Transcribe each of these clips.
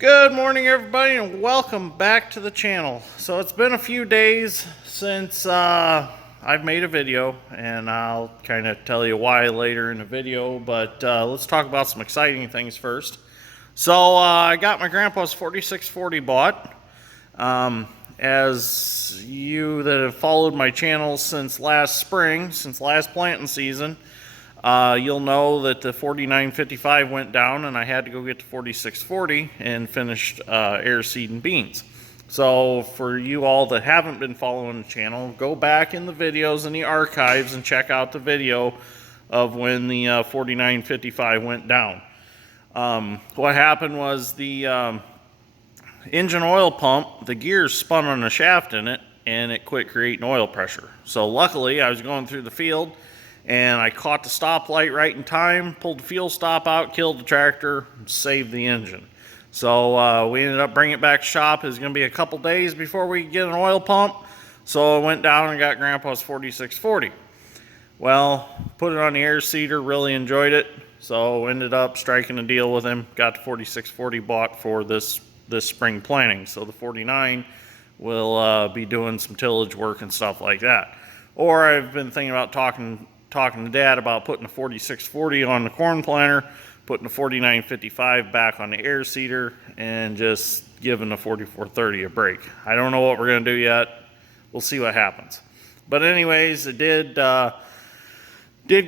Good morning, everybody, and welcome back to the channel. So it's been a few days since I've made a video, and I'll kind of tell you why later in the video, but let's talk about some exciting things first. So I got my grandpa's 4640 bought. As you that have followed my channel since last spring, since last planting season, you'll know that the 4955 went down and I had to go get the 4640 and finished air seeding beans. So for you all that haven't been following the channel, go back in the videos in the archives and check out the video of when the 4955 went down. What happened was the engine oil pump, the gears spun on the shaft in it and it quit creating oil pressure. So luckily I was going through the field and I caught the stoplight right in time, pulled the fuel stop out, killed the tractor, saved the engine. So we ended up bringing it back to shop. It was going to be a couple days before we could get an oil pump. So I went down and got Grandpa's 4640. Well, put it on the air seeder, really enjoyed it. So ended up striking a deal with him, got the 4640 bought for this spring planting. So the 49 will be doing some tillage work and stuff like that. Or I've been thinking about talking to Dad about putting the 4640 on the corn planter, putting the 4955 back on the air seeder, and just giving the 4430 a break. I don't know what we're going to do yet. We'll see what happens. But anyways, it did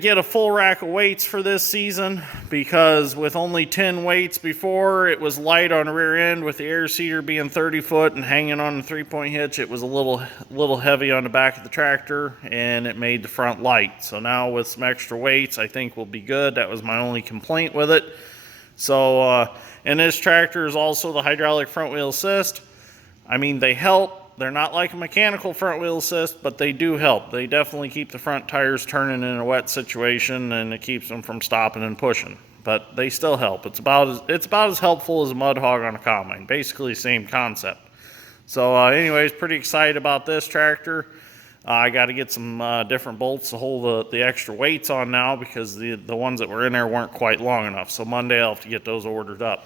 get a full rack of weights for this season, because with only 10 weights before, it was light on the rear end. With the air seeder being 30 foot and hanging on the 3-point hitch, it was a little heavy on the back of the tractor, and it made the front light. So now with some extra weights, I think we'll be good. That was my only complaint with it. So and this tractor is also the hydraulic front wheel assist. I mean, they help. They're not like a mechanical front wheel assist, but they do help. They definitely keep the front tires turning in a wet situation, and it keeps them from stopping and pushing. But they still help. It's about as helpful as a mud hog on a combine. Basically, same concept. So anyways, pretty excited about this tractor. I got to get some different bolts to hold the extra weights on now, because the ones that were in there weren't quite long enough. So Monday I'll have to get those ordered up.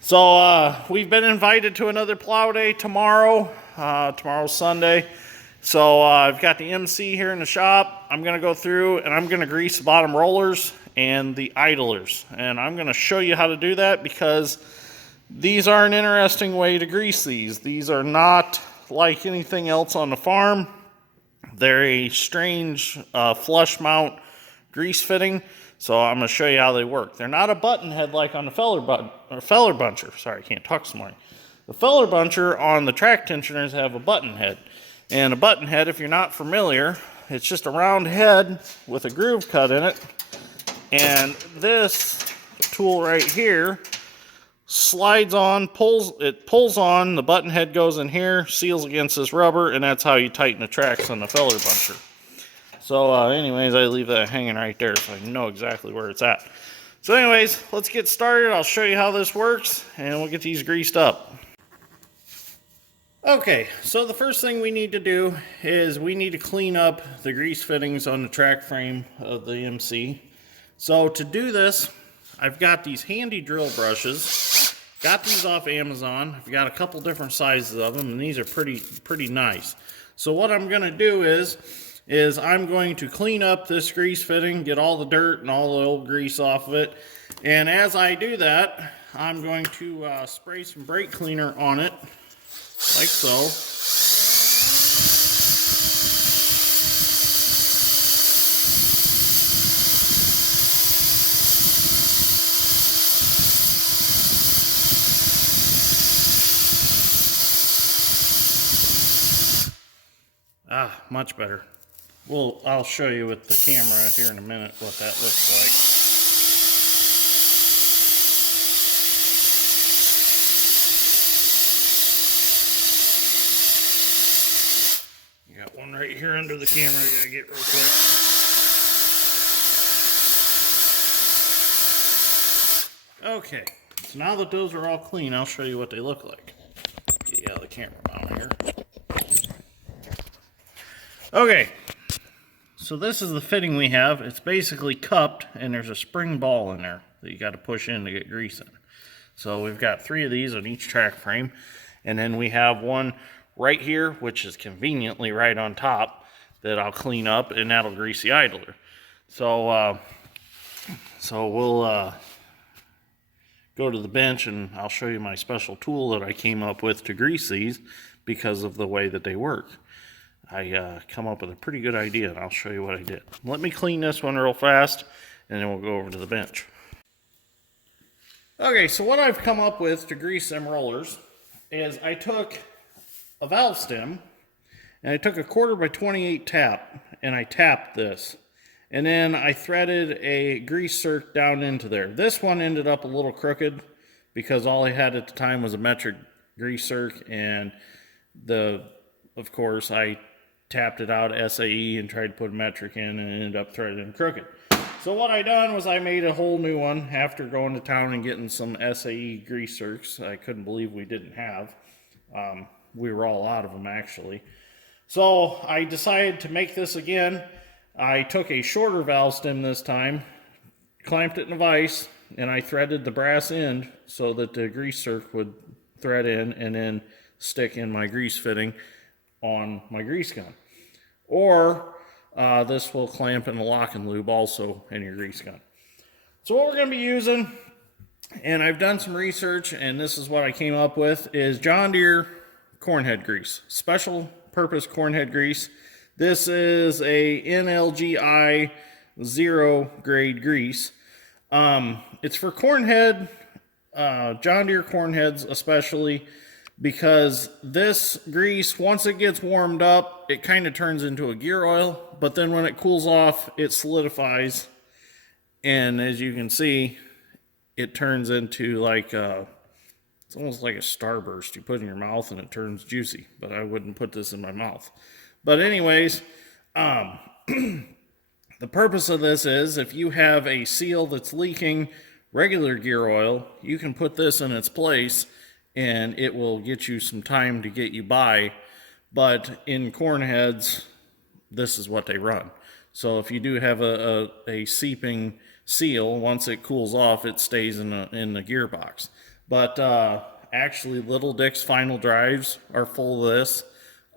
So we've been invited to another plow day tomorrow. Tomorrow's Sunday. So I've got the MC here in the shop. I'm going to go through and I'm going to grease the bottom rollers and the idlers. And I'm going to show you how to do that, because these are an interesting way to grease these. These are not like anything else on the farm. They're a strange flush mount grease fitting. So I'm going to show you how they work. They're not a button head like on the feller buncher. Sorry, I can't talk this morning. The feller buncher on the track tensioners have a button head. And a button head, if you're not familiar, it's just a round head with a groove cut in it. And this tool right here slides on, pulls on, the button head goes in here, seals against this rubber, and that's how you tighten the tracks on the feller buncher. So anyways, I leave that hanging right there so I know exactly where it's at. So anyways, let's get started. I'll show you how this works, and we'll get these greased up. Okay, so the first thing we need to do is we need to clean up the grease fittings on the track frame of the MC. So to do this, I've got these handy drill brushes. Got these off Amazon. I've got a couple different sizes of them, and these are pretty nice. So what I'm going to do is I'm going to clean up this grease fitting, get all the dirt and all the old grease off of it. And as I do that, I'm going to spray some brake cleaner on it, like so. Much better. Well, I'll show you with the camera here in a minute what that looks like. You got one right here under the camera I gotta get real quick. Okay, so now that those are all clean, I'll show you what they look like. Get you out of the camera mount here. Okay, so this is the fitting we have. It's basically cupped, and there's a spring ball in there that you got to push in to get grease in. So we've got 3 of these on each track frame, and then we have one right here, which is conveniently right on top, that I'll clean up, and that'll grease the idler. So we'll go to the bench, and I'll show you my special tool that I came up with to grease these because of the way that they work. I come up with a pretty good idea, and I'll show you what I did. Let me clean this one real fast, and then we'll go over to the bench. Okay, so what I've come up with to grease them rollers is I took a valve stem, and I took a 1/4x28 tap, and I tapped this. And then I threaded a grease circ down into there. This one ended up a little crooked because all I had at the time was a metric grease circ, and of course, I tapped it out SAE and tried to put a metric in, and it ended up threaded and crooked. So what I done was I made a whole new one after going to town and getting some SAE grease circs. I couldn't believe we didn't have. We were all out of them, actually. So I decided to make this again. I took a shorter valve stem this time, clamped it in a vise, and I threaded the brass end so that the grease circ would thread in and then stick in my grease fitting on my grease gun. Or this will clamp in a lock and lube also in your grease gun. So what we're going to be using, and I've done some research, and this is what I came up with, is John Deere cornhead grease. Special purpose cornhead grease. This is a NLGI 0 grade grease. It's for cornhead, John Deere cornheads especially, because this grease, once it gets warmed up, it kind of turns into a gear oil, but then when it cools off, it solidifies, and as you can see, it turns into like it's almost like a Starburst you put in your mouth and it turns juicy, but I wouldn't put this in my mouth. But anyways, the purpose of this is if you have a seal that's leaking regular gear oil, you can put this in its place and it will get you some time to get you by. But in cornheads, this is what they run. So if you do have a seeping seal, once it cools off, it stays in the gearbox. But actually, Little Dick's final drives are full of this.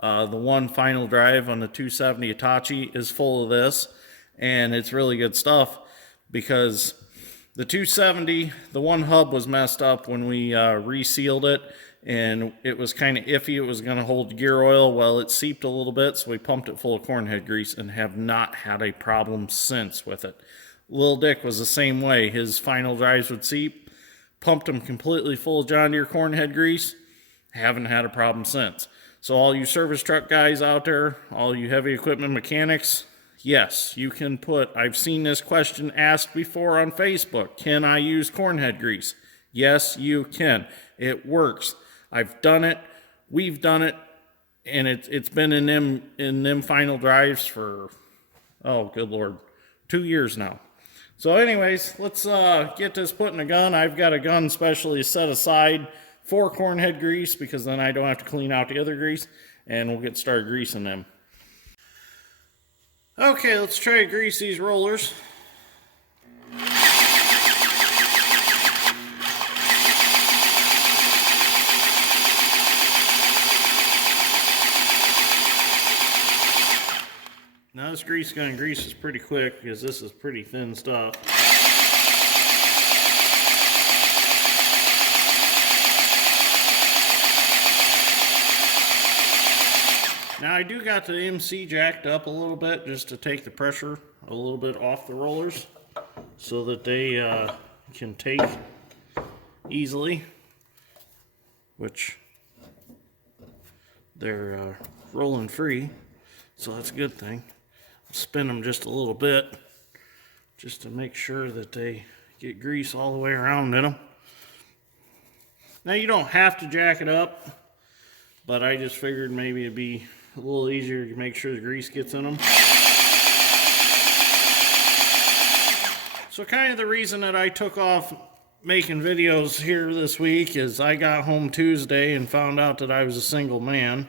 The one final drive on the 270 Hitachi is full of this, and it's really good stuff because the 270, the one hub was messed up when we resealed it, and it was kind of iffy. It was going to hold gear oil. Well, it seeped a little bit, so we pumped it full of cornhead grease and have not had a problem since with it. Lil Dick was the same way. His final drives would seep, pumped them completely full of John Deere cornhead grease, haven't had a problem since. So all you service truck guys out there, all you heavy equipment mechanics, yes, you can put, I've seen this question asked before on Facebook, can I use cornhead grease? Yes, you can. It works. I've done it, we've done it, and it's been in them final drives for, oh, good Lord, 2 years now. So anyways, let's get this put in a gun. I've got a gun specially set aside for cornhead grease because then I don't have to clean out the other grease, and we'll get started greasing them. Okay, let's try to grease these rollers. Now this grease gun greases pretty quick because this is pretty thin stuff. Now I do got the MC jacked up a little bit just to take the pressure a little bit off the rollers so that they can take easily, which they're rolling free, so that's a good thing. Spin them just a little bit just to make sure that they get grease all the way around in them. Now you don't have to jack it up, but I just figured maybe it'd be a little easier to make sure the grease gets in them. So kind of the reason that I took off making videos here this week is I got home Tuesday and found out that I was a single man.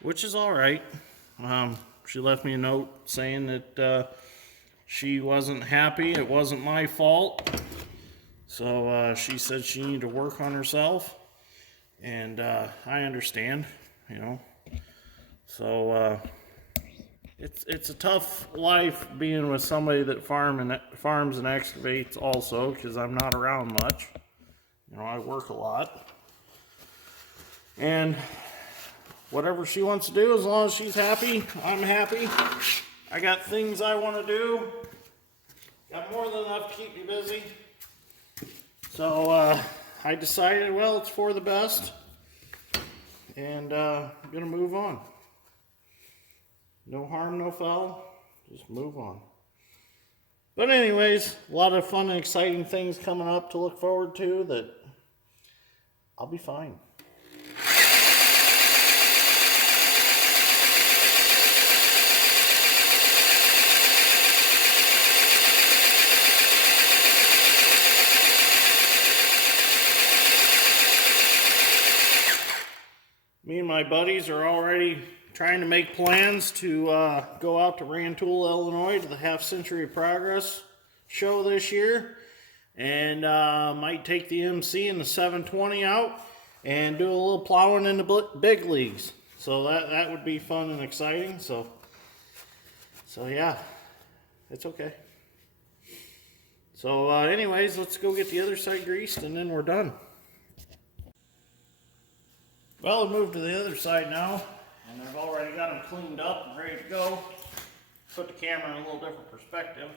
which is all right. She left me a note saying that she wasn't happy. It wasn't my fault. So she said she needed to work on herself. And I understand, you know. So it's a tough life being with somebody that farms and excavates also, because I'm not around much. You know, I work a lot. And whatever she wants to do, as long as she's happy, I'm happy. I got things I want to do. Got more than enough to keep me busy. So I decided, well, it's for the best. And I'm going to move on. No harm, no foul. Just move on. But anyways, a lot of fun and exciting things coming up to look forward to that I'll be fine. Me and my buddies are already trying to make plans to go out to Rantoul, Illinois to the Half Century Progress show this year. And might take the MC and the 720 out and do a little plowing in the big leagues. So that would be fun and exciting. So yeah, it's okay. So anyways, let's go get the other side greased and then we're done. Well, I've moved to the other side now, and I've already got them cleaned up and ready to go. Put the camera in a little different perspective.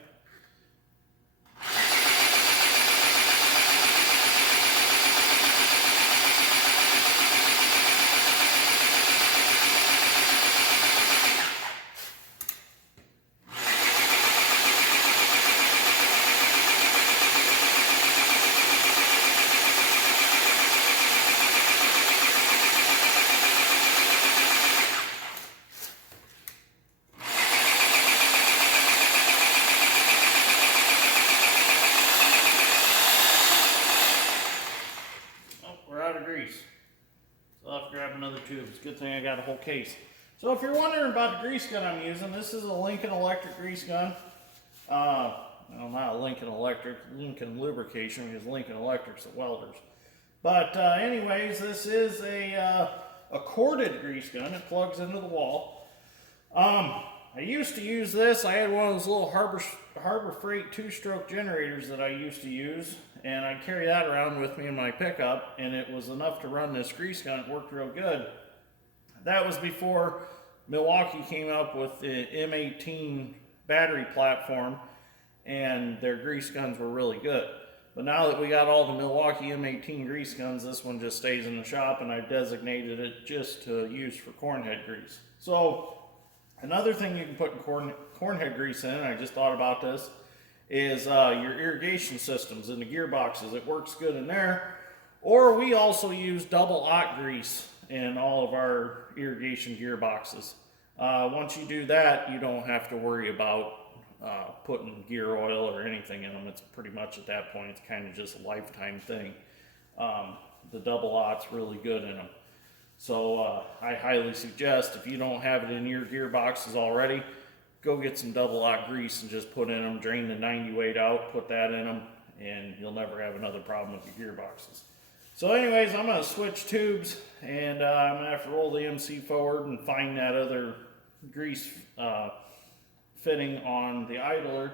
So I'll have to grab another tube. It's a good thing I got a whole case. So if you're wondering about the grease gun I'm using, this is a Lincoln electric grease gun. Well, not a Lincoln electric, Lincoln Lubrication, because Lincoln Electric's the welders. But anyways, this is a corded grease gun. It plugs into the wall. I used to use this. I had one of those little Harbor Freight 2-stroke generators that I used to use, and I carry that around with me in my pickup, and it was enough to run this grease gun. It worked real good. That was before Milwaukee came up with the M18 battery platform, and their grease guns were really good. But now that we got all the Milwaukee M18 grease guns, this one just stays in the shop, and I've designated it just to use for cornhead grease. So another thing you can put in cornhead grease in, I just thought about this, is your irrigation systems in the gearboxes. It works good in there. Or we also use double aught grease in all of our irrigation gearboxes. Once you do that, you don't have to worry about putting gear oil or anything in them. It's pretty much at that point, it's kind of just a lifetime thing. The double aught's really good in them. So I highly suggest, if you don't have it in your gearboxes already, go get some double aught grease and just put in them, drain the 90 weight out, put that in them, and you'll never have another problem with your gearboxes. So anyways, I'm going to switch tubes, and I'm going to have to roll the MC forward and find that other grease fitting on the idler,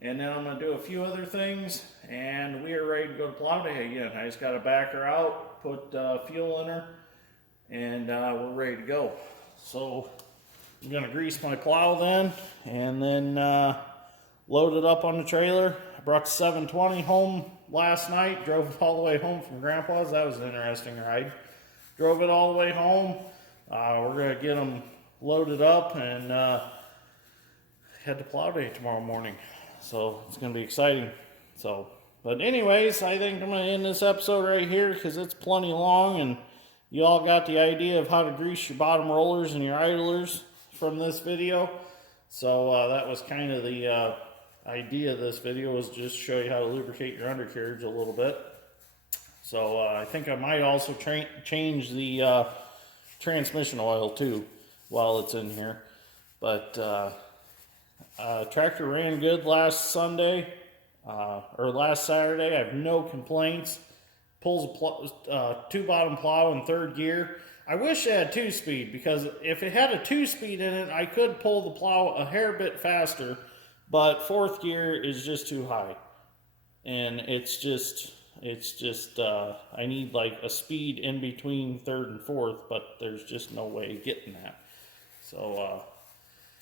and then I'm going to do a few other things, and we are ready to go to plow day again. I just got to back her out, put fuel in her, and we're ready to go. So I'm going to grease my plow then, and then load it up on the trailer. I brought the 720 home last night, drove it all the way home from Grandpa's. That was an interesting ride. Drove it all the way home. We're going to get them loaded up and head to plow day tomorrow morning. So it's going to be exciting. But anyways, I think I'm going to end this episode right here because it's plenty long, and you all got the idea of how to grease your bottom rollers and your idlers from this video. So that was kind of the idea of this video, was just show you how to lubricate your undercarriage a little bit. So I think I might also change the transmission oil too. while it's in here. But tractor ran good last Sunday, or last Saturday. I have no complaints. Pulls a 2-bottom plow in 3rd gear. I wish it had 2-speed, because if it had a 2-speed in it, I could pull the plow a hair bit faster, but 4th gear is just too high. And it's just I need like a speed in between 3rd and 4th, but there's just no way of getting that. So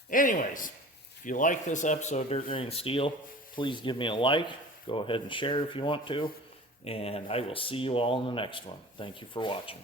anyways, if you like this episode of Dirt Grain Steel, please give me a like. Go ahead and share if you want to. And I will see you all in the next one. Thank you for watching.